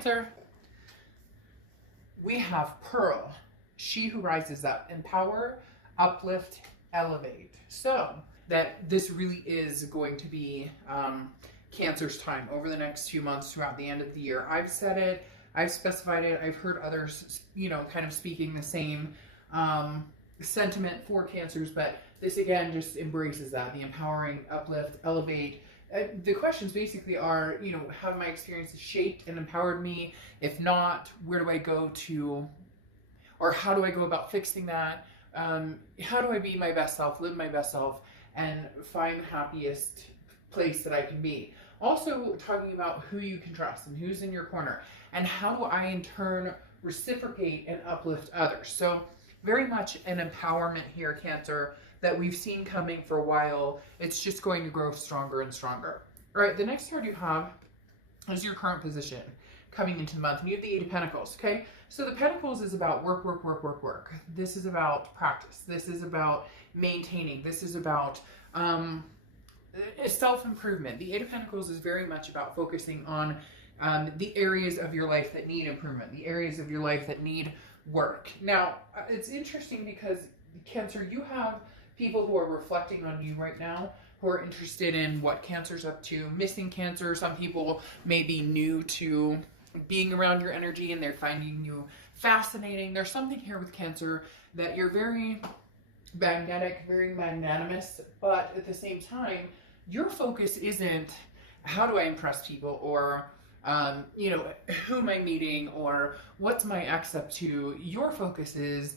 Cancer, we have Pearl, she who rises up, empower, uplift, elevate. So that this really is going to be Cancer's time over the next few months throughout the end of the year. I've said it, I've specified it, I've heard others, kind of speaking the same sentiment for Cancers, but this again just embraces that, the empowering, uplift, elevate. The questions basically are, have my experiences shaped and empowered me? If not, where do I go to, or how do I go about fixing that? How do I be my best self, live my best self, and find the happiest place that I can be? Also talking about who you can trust and who's in your corner, and how do I in turn reciprocate and uplift others. So very much an empowerment here, Cancer, that we've seen coming for a while. It's just going to grow stronger and stronger. All right, the next card you have is your current position coming into the month. And you have the Eight of Pentacles, okay? So the Pentacles is about work, work, work, work, work. This is about practice. This is about maintaining. This is about self-improvement. The Eight of Pentacles is very much about focusing on the areas of your life that need improvement, the areas of your life that need work. Now, it's interesting because Cancer, you have people who are reflecting on you right now, who are interested in what Cancer's up to, missing Cancer. Some people may be new to being around your energy and they're finding you fascinating. There's something here with Cancer that you're very magnetic, very magnanimous, but at the same time, your focus isn't how do I impress people, or who am I meeting, or what's my ex up to. Your focus is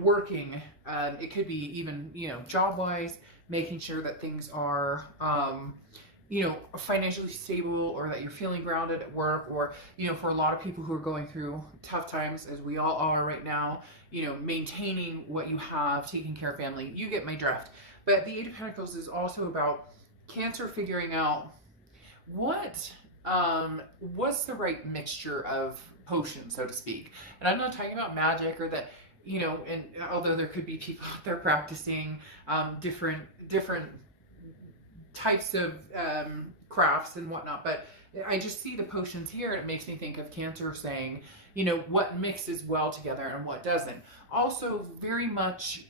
working. It could be even, job-wise, making sure that things are, financially stable, or that you're feeling grounded at work, or, for a lot of people who are going through tough times, as we all are right now, maintaining what you have, taking care of family. You get my drift. But the Eight of Pentacles is also about Cancer figuring out what's the right mixture of potions, so to speak. And I'm not talking about magic or that, and although there could be people out there practicing different types of crafts and whatnot, but I just see the potions here, and it makes me think of Cancer saying, what mixes well together and what doesn't. Also, very much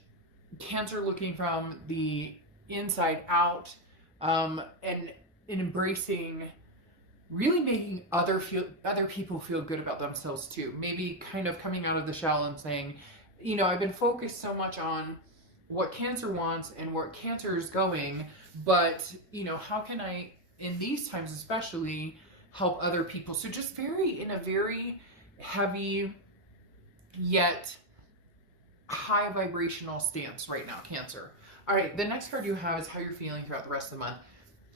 Cancer looking from the inside out, and embracing, really making other people feel good about themselves too. Maybe kind of coming out of the shell and saying, I've been focused so much on what Cancer wants and where Cancer is going, but, how can I, in these times especially, help other people? So just in a very heavy yet high vibrational stance right now, Cancer. All right, the next card you have is how you're feeling throughout the rest of the month.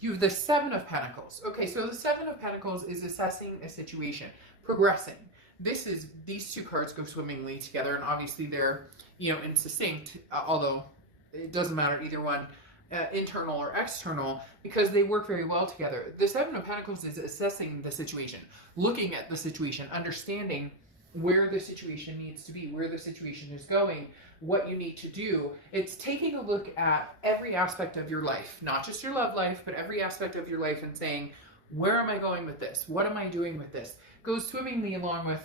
You have the Seven of Pentacles. Okay, so the Seven of Pentacles is assessing a situation, progressing. These two cards go swimmingly together, and obviously they're, in succinct, although it doesn't matter either one, internal or external, because they work very well together. The Seven of Pentacles is assessing the situation, looking at the situation, understanding where the situation needs to be, where the situation is going, what you need to do. It's taking a look at every aspect of your life, not just your love life, but every aspect of your life, and saying, where am I going with this? What am I doing with this? Goes swimmingly along with,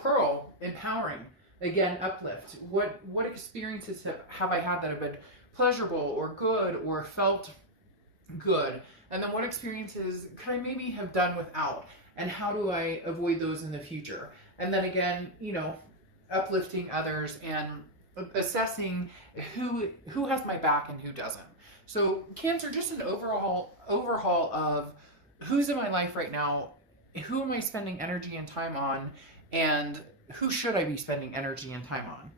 Pearl, empowering, again, uplift. What experiences have I had that have been pleasurable or good or felt good? And then what experiences could I maybe have done without? And how do I avoid those in the future? And then again, uplifting others and assessing who has my back and who doesn't. So Cancer, just an overhaul of who's in my life right now, who am I spending energy and time on, and who should I be spending energy and time on?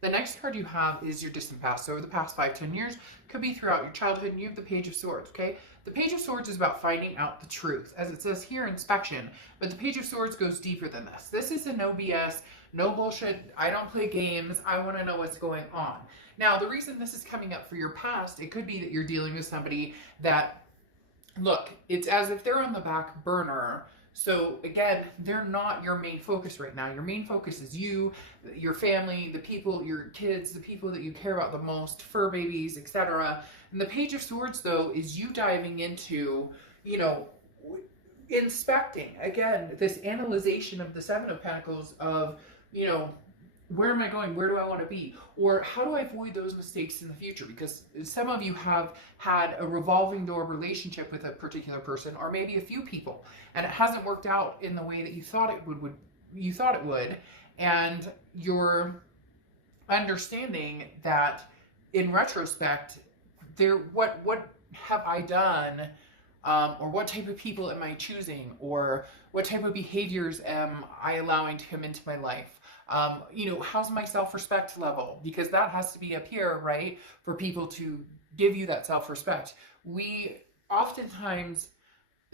The next card you have is your distant past. So over the past 5-10 years, could be throughout your childhood, and you have the Page of Swords, okay? The Page of Swords is about finding out the truth. As it says here, inspection, but the Page of Swords goes deeper than this. This is a no BS, no bullshit, I don't play games, I want to know what's going on. Now, the reason this is coming up for your past, it could be that you're dealing with somebody that, look, it's as if they're on the back burner. So again, they're not your main focus right now. Your main focus is you, your family, the people, your kids, the people that you care about the most, fur babies, etc. And the Page of Swords, though, is you diving into, inspecting, again, this analyzation of the Seven of Pentacles of, you know, where am I going? Where do I want to be? Or how do I avoid those mistakes in the future? Because some of you have had a revolving door relationship with a particular person, or maybe a few people, and it hasn't worked out in the way that you thought it would, and you're understanding that in retrospect, what have I done? Or what type of people am I choosing? Or what type of behaviors am I allowing to come into my life? You know, how's my self-respect level? Because that has to be up here, right? For people to give you that self-respect. We oftentimes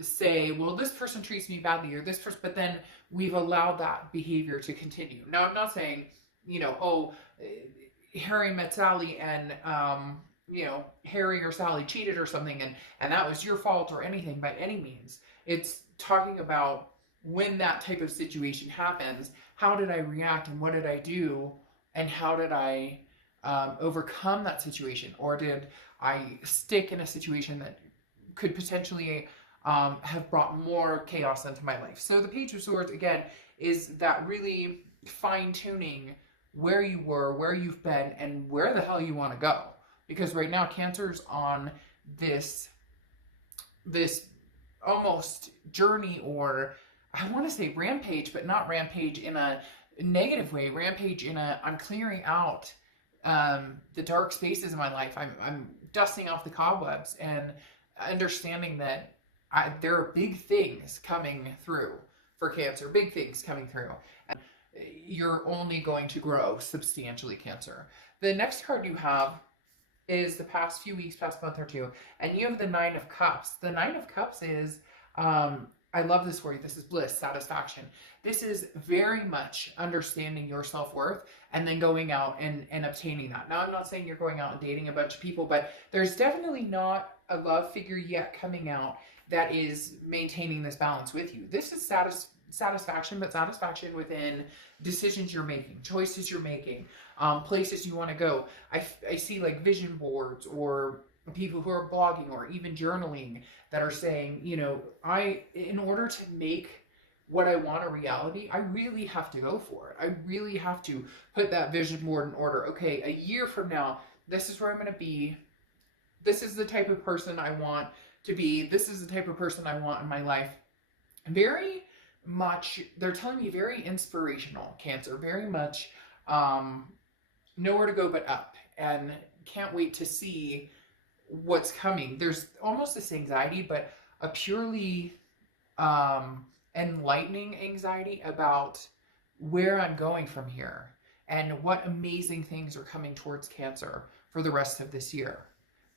say, well, this person treats me badly, or this person, but then we've allowed that behavior to continue. Now, I'm not saying, you know, oh, Harry met Sally and, you know, Harry or Sally cheated or something, and that was your fault or anything by any means. It's talking about when that type of situation happens, how did I react and what did I do, and how did I overcome that situation? Or did I stick in a situation that could potentially have brought more chaos into my life? So the Page of Swords, again, is that really fine-tuning where you were, where you've been, and where the hell you want to go. Because right now, Cancer's on this almost journey, or I want to say rampage, but not rampage in a negative way. Rampage in a, I'm clearing out the dark spaces in my life. I'm dusting off the cobwebs and understanding that there are big things coming through for Cancer. Big things coming through. And you're only going to grow substantially, Cancer. The next card you have is the past few weeks, past month or two, and you have the Nine of Cups. The Nine of Cups is, I love this for you. This is bliss, satisfaction. This is very much understanding your self-worth and then going out and obtaining that. Now, I'm not saying you're going out and dating a bunch of people, but there's definitely not a love figure yet coming out that is maintaining this balance with you. This is satisfaction, but satisfaction within decisions you're making, choices you're making, places you want to go. I see like vision boards or people who are blogging or even journaling that are saying, you know, in order to make what I want a reality, I really have to go for it. I really have to put that vision board in order. Okay, a year from now, this is where I'm going to be. This is the type of person I want to be. This is the type of person I want in my life. Very much, they're telling me very inspirational, Cancer, very much nowhere to go but up, and can't wait to see what's coming. There's almost this anxiety, but a purely enlightening anxiety about where I'm going from here and what amazing things are coming towards Cancer for the rest of this year.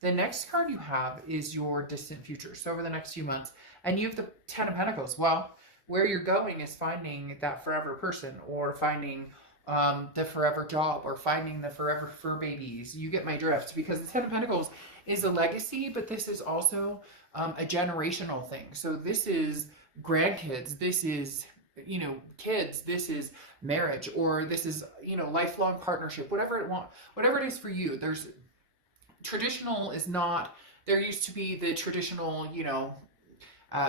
The next card you have is your distant future, so over the next few months, and you have the Ten of Pentacles. Well, where you're going is finding that forever person, or finding the forever job, or finding the forever fur babies. You get my drift, because the Ten of Pentacles is a legacy, but this is also a generational thing. So this is grandkids, this is, you know, kids, this is marriage, or this is, you know, lifelong partnership, whatever it is for you. There's traditional is not, there used to be the traditional, you know,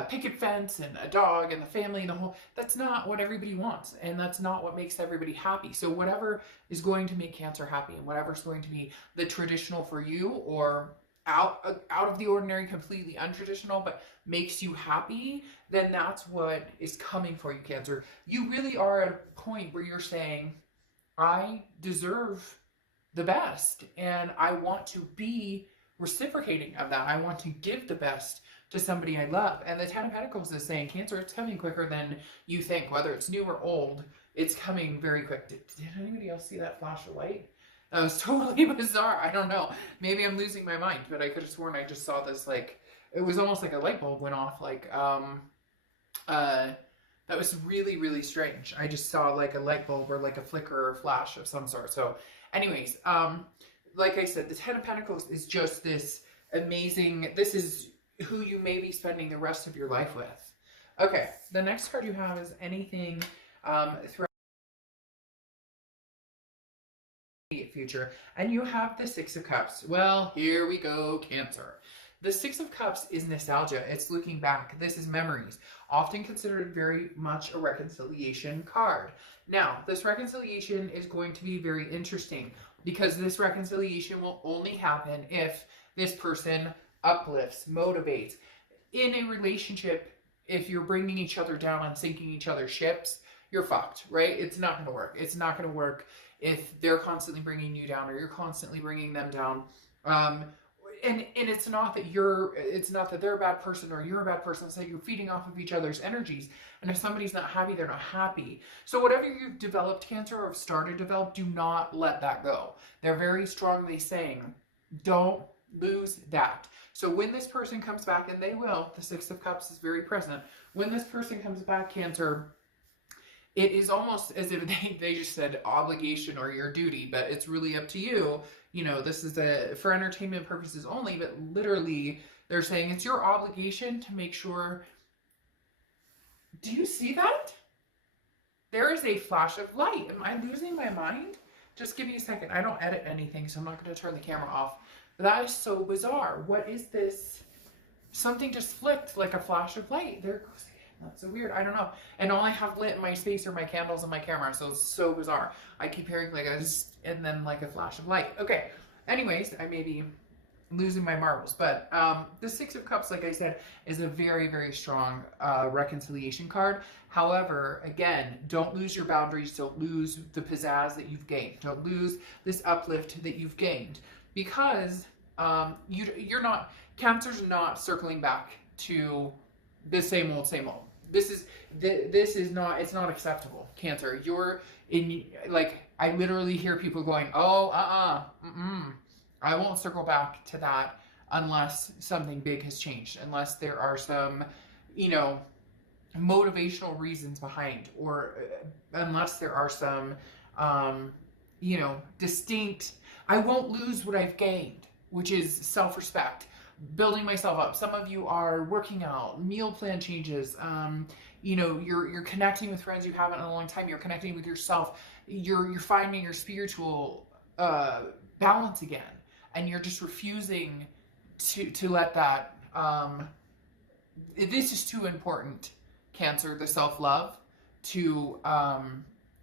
picket fence and a dog and the family and the whole, that's not what everybody wants, and that's not what makes everybody happy. So whatever is going to make Cancer happy, and whatever's going to be the traditional for you, or out of the ordinary, completely untraditional, but makes you happy, then that's what is coming for you, Cancer. You really are at a point where you're saying, I deserve the best, and I want to be reciprocating of that. I want to give the best to somebody I love. And the Ten of Pentacles is saying, Cancer, it's coming quicker than you think. Whether it's new or old, it's coming very quick. Did anybody else see that flash of light? That was totally bizarre. I don't know. Maybe I'm losing my mind, but I could have sworn I just saw this, like, it was almost like a light bulb went off. Like, that was really, really strange. I just saw like a light bulb or like a flicker or flash of some sort. So anyways, like I said, the Ten of Pentacles is just this amazing, this is who you may be spending the rest of your life with. Okay, the next card you have is anything throughout the future, and you have the Six of Cups. Well, here we go, Cancer. The Six of Cups is nostalgia. It's looking back. This is memories. Often considered very much a reconciliation card. Now, this reconciliation is going to be very interesting because this reconciliation will only happen if this person uplifts, motivates. In a relationship, if you're bringing each other down and sinking each other's ships, you're fucked, right? It's not going to work. It's not going to work if they're constantly bringing you down or you're constantly bringing them down. And it's not that they're a bad person or you're a bad person. It's that you're feeding off of each other's energies. And if somebody's not happy, they're not happy. So whatever you've developed, Cancer, or have started to develop, do not let that go. They're very strongly saying, don't lose that. So when this person comes back, and they will, the Six of Cups is very present. When this person comes back, Cancer, it is almost as if they just said obligation or your duty, but it's really up to you. You know, this is for entertainment purposes only, but literally they're saying it's your obligation to make sure. Do you see that? There is a flash of light. Am I losing my mind? Just give me a second. I don't edit anything, so I'm not going to turn the camera off. But that is so bizarre. What is this? Something just flicked like a flash of light. There it goes. That's so weird. I don't know. And all I have lit in my space are my candles and my camera. So it's so bizarre. I keep hearing like a zzz, and then like a flash of light. Okay. Anyways, I may be losing my marbles. But the Six of Cups, like I said, is a very, very strong reconciliation card. However, again, don't lose your boundaries. Don't lose the pizzazz that you've gained. Don't lose this uplift that you've gained. Because you're not, Cancer's not circling back to the same old, same old. This is not, it's not acceptable, Cancer. You're in, like, I literally hear people going, oh, I won't circle back to that unless something big has changed, unless there are some, you know, motivational reasons behind, or unless there are some, you know, distinct, I won't lose what I've gained, which is self-respect. Building myself up. Some of you are working out, meal plan changes, you know, you're connecting with friends you haven't in a long time, you're connecting with yourself, you're finding your spiritual balance again, and you're just refusing to let that, this is too important, Cancer, the self-love, to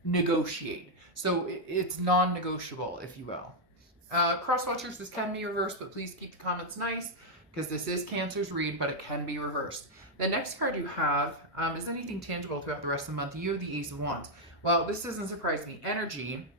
negotiate. So it's non-negotiable, if you will. Cross watchers, this can be reversed, but please keep the comments nice, because this is Cancer's read, but it can be reversed. The next card you have is anything tangible throughout the rest of the month. You have the Ace of Wands. Well, this doesn't surprise me. Energy.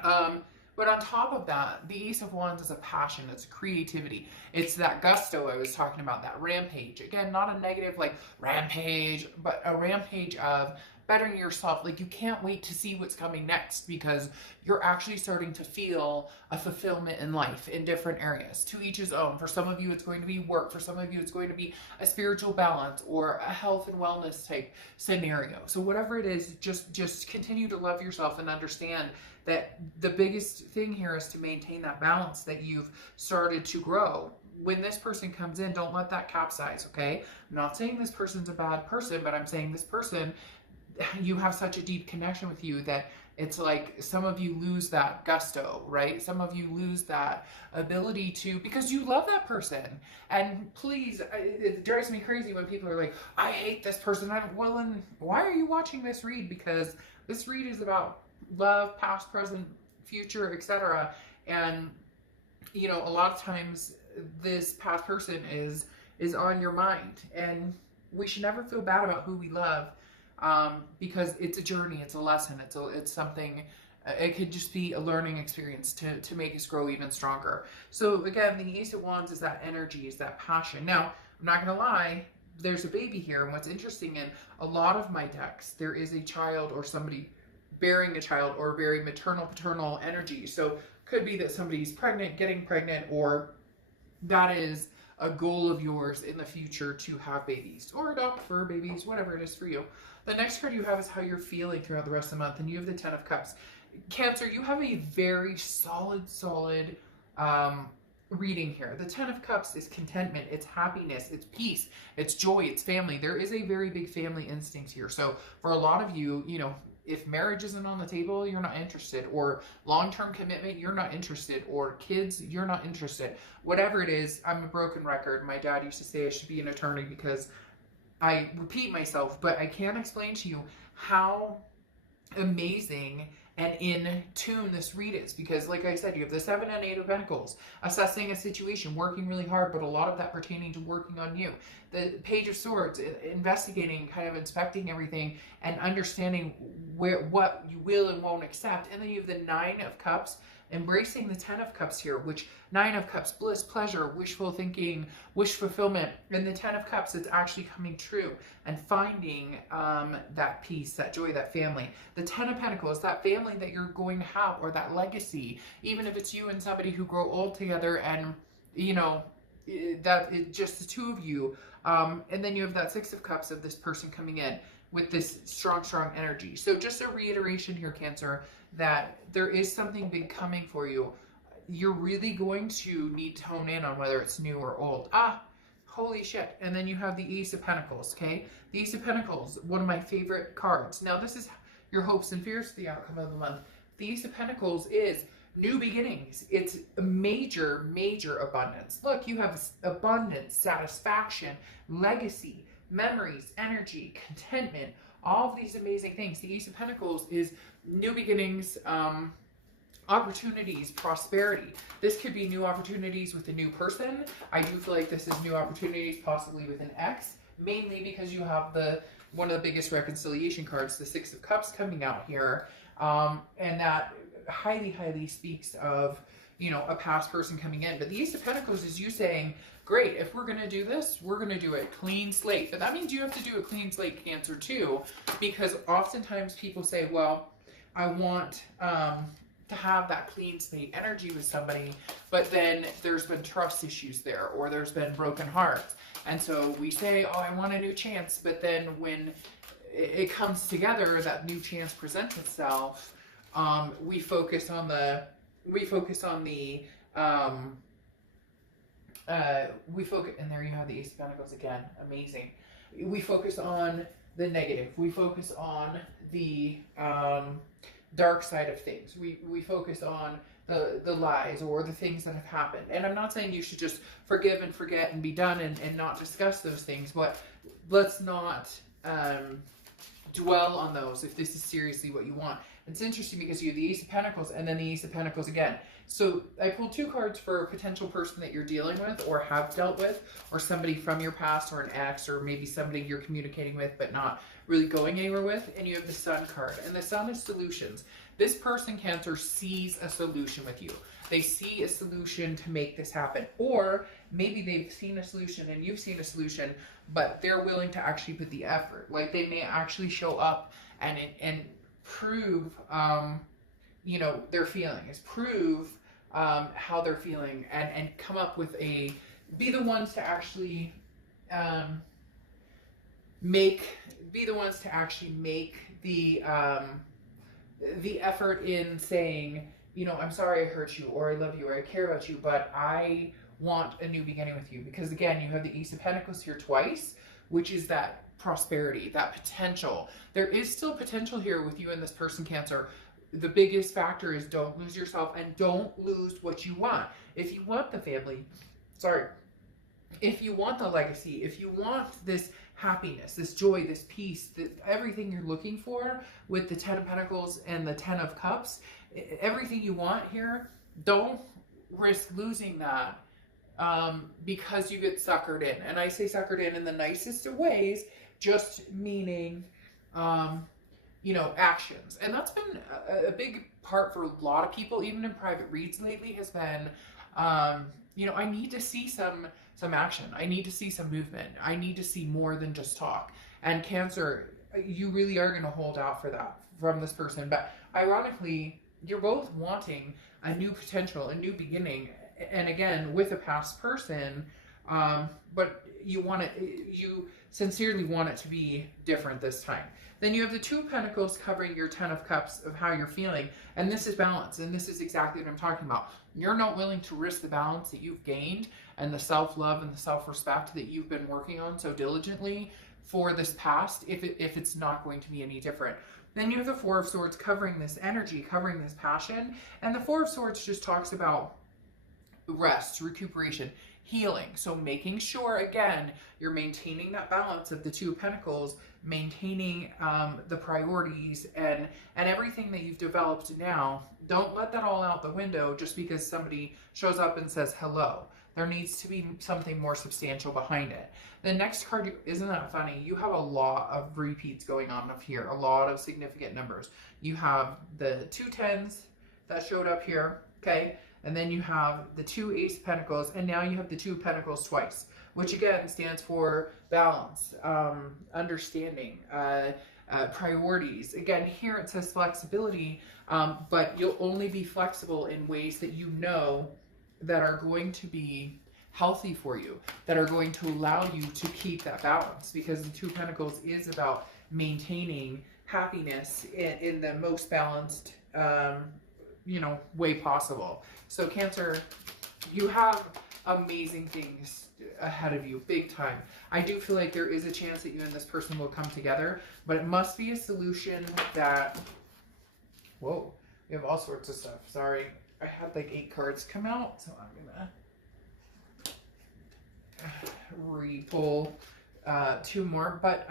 But on top of that, the Ace of Wands is a passion. It's creativity. It's that gusto I was talking about, that rampage. Again, not a negative like rampage, but a rampage of bettering yourself. Like, you can't wait to see what's coming next, because you're actually starting to feel a fulfillment in life in different areas. To each his own. For some of you, it's going to be work. For some of you, it's going to be a spiritual balance or a health and wellness type scenario. So whatever it is, just continue to love yourself and understand that the biggest thing here is to maintain that balance that you've started to grow. When this person comes in, don't let that capsize, okay? I'm not saying this person's a bad person, but I'm saying this person, you have such a deep connection with you that it's like some of you lose that gusto, right? Some of you lose that ability to, because you love that person. And please, it drives me crazy when people are like, I hate this person. Well, then why are you watching this read? Because this read is about love, past, present, future, etc. And, you know, a lot of times this past person is on your mind, and we should never feel bad about who we love. Because it's a journey, it's a lesson, it's something, it could just be a learning experience to make us grow even stronger. So again, the Ace of Wands is that energy, is that passion. Now, I'm not going to lie, there's a baby here, and what's interesting in a lot of my decks, there is a child or somebody bearing a child, or very maternal, paternal energy. So could be that somebody's pregnant, getting pregnant, or that is a goal of yours in the future to have babies or adopt fur babies, whatever it is for you. The next card you have is how you're feeling throughout the rest of the month, and you have the Ten of Cups. Cancer, you have a very solid reading here. The Ten of Cups is contentment, it's happiness, it's peace, it's joy, it's family. There is a very big family instinct here. So for a lot of you, you know, if marriage isn't on the table, you're not interested, or long-term commitment, you're not interested, or kids, you're not interested. Whatever it is, I'm a broken record. My dad used to say I should be an attorney because I repeat myself, but I can't explain to you how amazing and in tune this read is, because like I said, you have the 7 and 8 of Pentacles, assessing a situation, working really hard, but a lot of that pertaining to working on you. The Page of Swords, investigating, kind of inspecting everything and understanding what you will and won't accept. And then you have the 9 of Cups, embracing the 10 of Cups here, which 9 of Cups, bliss, pleasure, wishful thinking, wish fulfillment. And the 10 of Cups, it's actually coming true and finding that peace, that joy, that family. The 10 of Pentacles, that family that you're going to have, or that legacy, even if it's you and somebody who grow old together, and you know, that it's just the two of you. And then you have that 6 of Cups of this person coming in with this strong, strong energy. So just a reiteration here, Cancer, that there is something big coming for you. You're really going to need to hone in on whether it's new or old. Ah, holy shit. And then you have the Ace of Pentacles, okay? The Ace of Pentacles, one of my favorite cards. Now, this is your hopes and fears for the outcome of the month. The Ace of Pentacles is new beginnings. It's a major, major abundance. Look, you have abundance, satisfaction, legacy, memories, energy, contentment, all of these amazing things. The Ace of Pentacles is new beginnings, opportunities, prosperity. This could be new opportunities with a new person. I do feel like this is new opportunities possibly with an ex, mainly because you have one of the biggest reconciliation cards, the 6 of Cups, coming out here. And that highly, highly speaks of, you know, a past person coming in. But the Ace of Pentacles is you saying, great, if we're going to do this, we're going to do a clean slate. But that means you have to do a clean slate, Cancer, too, because oftentimes people say, well, I want to have that clean slate energy with somebody, but then there's been trust issues there, or there's been broken hearts. And so we say, oh, I want a new chance. But then when it comes together, that new chance presents itself, we focus on the and there you have the Ace of Pentacles again. Amazing. We focus on the negative. We focus on the dark side of things. We focus on the lies or the things that have happened. And I'm not saying you should just forgive and forget and be done and not discuss those things, but let's not dwell on those if this is seriously what you want. It's interesting because you have the Ace of Pentacles and then the Ace of Pentacles again. So I pulled 2 cards for a potential person that you're dealing with or have dealt with, or somebody from your past, or an ex, or maybe somebody you're communicating with but not really going anywhere with. And you have the Sun card, and the Sun is solutions. This person, Cancer, sees a solution with you. They see a solution to make this happen, or maybe they've seen a solution and you've seen a solution, but they're willing to actually put the effort. Like they may actually show up and prove, you know, their feelings, prove how they're feeling, and come up with be the ones to actually make the effort in saying, you know, I'm sorry I hurt you, or I love you, or I care about you, but I want a new beginning with you. Because again, you have the Ace of Pentacles here twice, which is that prosperity, that potential. There is still potential here with you and this person, Cancer. The biggest factor is don't lose yourself and don't lose what you want. If you want the family, if you want the legacy, if you want this happiness, this joy, this peace, everything you're looking for with the 10 of Pentacles and the 10 of Cups, everything you want here, don't risk losing that because you get suckered in. And I say suckered in the nicest of ways, just meaning, you know, actions. And that's been a big part for a lot of people, even in private reads lately, has been, you know, I need to see some action. I need to see some movement. I need to see more than just talk. And Cancer, you really are going to hold out for that from this person. But ironically, you're both wanting a new potential, a new beginning. And again, with a past person, but you sincerely want it to be different this time. Then you have the 2 of Pentacles covering your 10 of Cups of how you're feeling. And this is balance. And this is exactly what I'm talking about. You're not willing to risk the balance that you've gained and the self-love and the self-respect that you've been working on so diligently for this past if it's not going to be any different. Then you have the Four of Swords covering this energy, covering this passion. And the Four of Swords just talks about rest, recuperation, healing. So making sure, again, you're maintaining that balance of the Two of Pentacles, maintaining the priorities and everything that you've developed now. Don't let that all out the window just because somebody shows up and says hello. There needs to be something more substantial behind it. The next card, isn't that funny? You have a lot of repeats going on up here, a lot of significant numbers. You have the 2 10s that showed up here, okay? And then you have the 2 Ace of Pentacles, and now you have the 2 of Pentacles twice, which again stands for balance, understanding, priorities. Again, here it says flexibility, but you'll only be flexible in ways that you know that are going to be healthy for you, that are going to allow you to keep that balance, because the 2 of Pentacles is about maintaining happiness in the most balanced, you know, way possible. So Cancer, you have amazing things ahead of you, big time. I do feel like there is a chance that you and this person will come together, but it must be a solution that, whoa, we have all sorts of stuff. Sorry, I had like 8 cards come out, so I'm gonna re-pull 2 more. But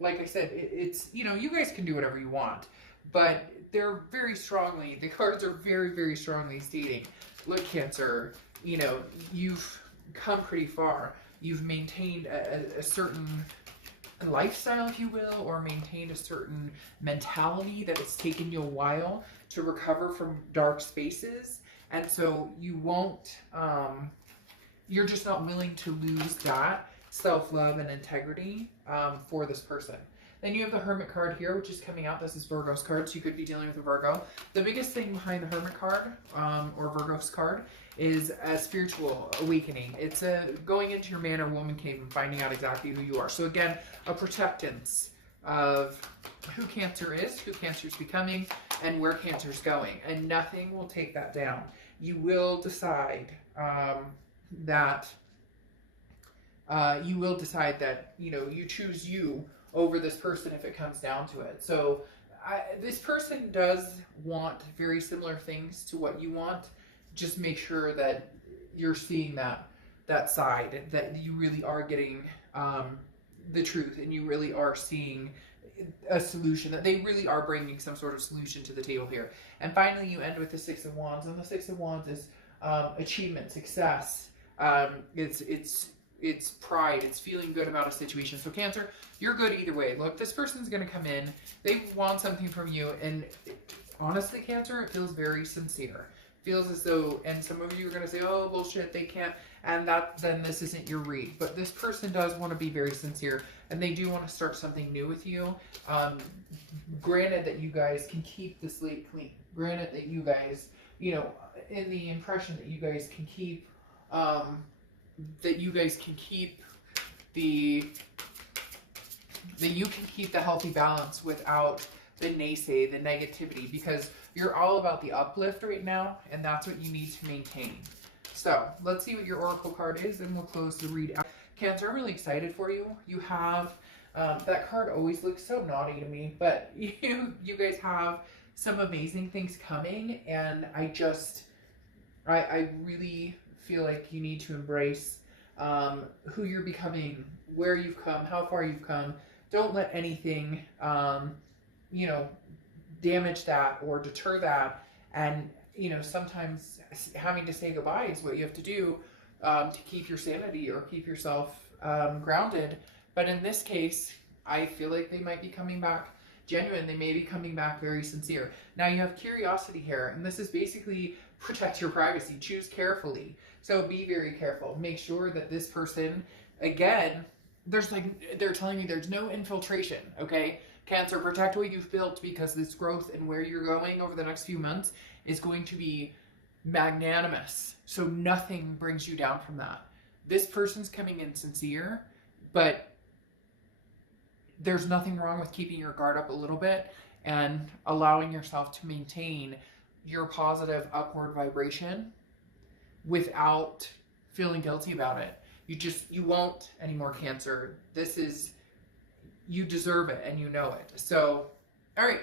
like I said, it's, you know, you guys can do whatever you want, but they're very strongly, the cards are very, very strongly stating, look, Cancer, you know, you've come pretty far. You've maintained a certain lifestyle, if you will, or maintained a certain mentality that it's taken you a while to recover from dark spaces. And so you won't, you're just not willing to lose that self-love and integrity for this person. Then you have the Hermit card here, which is coming out. This is Virgo's card, so you could be dealing with a Virgo. The biggest thing behind the Hermit card, or Virgo's card, is a spiritual awakening. It's a going into your man or woman cave and finding out exactly who you are. So again, a protectance of who Cancer is, who Cancer is becoming, and where Cancer's going. And nothing will take that down. You will decide that you know, you choose you over this person if it comes down to it. So this person does want very similar things to what you want. Just make sure that you're seeing that side, that you really are getting the truth, and you really are seeing a solution, that they really are bringing some sort of solution to the table here. And finally, you end with the 6 of Wands, and the 6 of Wands is achievement, success. It's pride, it's feeling good about a situation. So Cancer, you're good either way. Look, this person's going to come in, they want something from you, and honestly, Cancer, it feels very sincere. Feels as though, and some of you are going to say, oh, bullshit, they can't, and then this isn't your read. But this person does want to be very sincere, and they do want to start something new with you. Granted that you guys can keep the slate clean. Granted that you guys, you know, in the impression that you guys can keep, you can keep the healthy balance without the naysay, the negativity, because you're all about the uplift right now, and that's what you need to maintain. So let's see what your Oracle card is, and we'll close the read out. Cancer, I'm really excited for you. You have, that card always looks so naughty to me, but you guys have some amazing things coming, and I really feel like you need to embrace who you're becoming, where you've come, how far you've come. Don't let anything, you know, damage that or deter that. And, you know, sometimes having to say goodbye is what you have to do to keep your sanity or keep yourself grounded. But in this case, I feel like they might be coming back genuine. They may be coming back very sincere. Now you have curiosity here, and this is basically protect your privacy. Choose carefully. So be very careful. Make sure that this person, again, they're telling me there's no infiltration, okay? Cancer, protect what you've built, because this growth and where you're going over the next few months is going to be magnanimous. So nothing brings you down from that. This person's coming in sincere, but there's nothing wrong with keeping your guard up a little bit and allowing yourself to maintain your positive upward vibration without feeling guilty about it. You won't anymore, Cancer. You deserve it, and you know it. So All right,